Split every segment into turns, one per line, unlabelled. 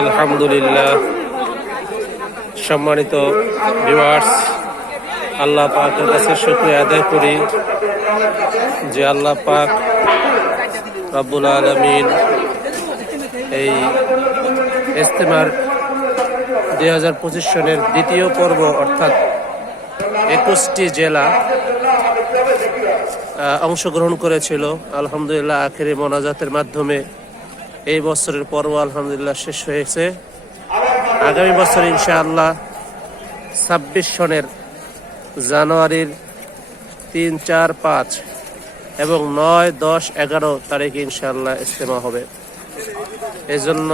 আলহামদুলিল্লাহ। সম্মানিত ভিউয়ার্স আল্লাহ পাকের কাছে শুক্রিয়া আদায় করি যে আল্লাহ পাক রব্বুল আলমিন এই ইস্তেমার দুই হাজার পঁচিশ সনের দ্বিতীয় পর্ব, অর্থাৎ একুশটি জেলা অংশগ্রহণ করেছিল। আলহামদুলিল্লাহ, আখেরি মোনাজাতের মাধ্যমে এই বছরের পর্ব আলহামদুলিল্লাহ শেষ হয়েছে। আগামী বছর ইনশাআল্লাহ ছাব্বিশ সনের জানুয়ারির তিন, চার, পাঁচ এবং নয়, দশ, এগারো তারিখে ইনশাআল্লাহ ইস্তেমা হবে। এজন্য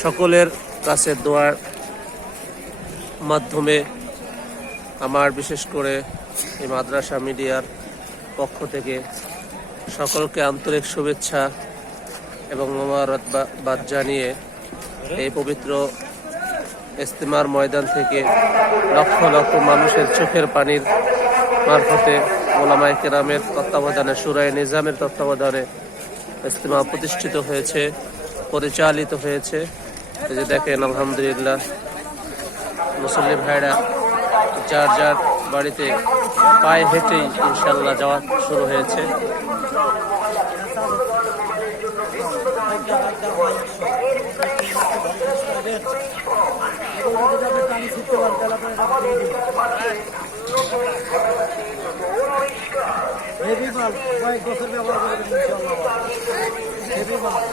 সকলের কাছে দোয়ার মাধ্যমে আমার বিশেষ করে এই মাদ্রাসা মিডিয়ার পক্ষ থেকে সকলকে আন্তরিক শুভেচ্ছা এবং মোবারকবাদ জানিয়ে এই পবিত্র ইস্তেমার ময়দান থেকে লক্ষ লক্ষ মানুষের চোখের পানির মারফতে ওলামাই কেরামের তত্ত্বাবধানে সুরাই নিজামের তত্ত্বাবধানে ইস্তেমা প্রতিষ্ঠিত হয়েছে, পরিচালিত হয়েছে। এই যে দেখেন, আলহামদুলিল্লাহ, মুসল্লি ভাইরা যার যার বাড়িতে পায়ে হেঁটেই ইনশাল্লাহ যাওয়া শুরু হয়েছে।
হেভি মাল কয়েক বছর ব্যবহার ইনশাআল্লাহ হেভি মাল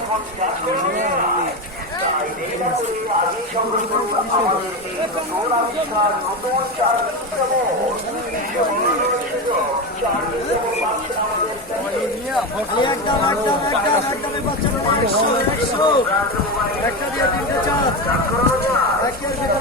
একদম একদম একদম একদমই বাচ্চা একশো একশো একটা দিয়ে তিনটে চার একের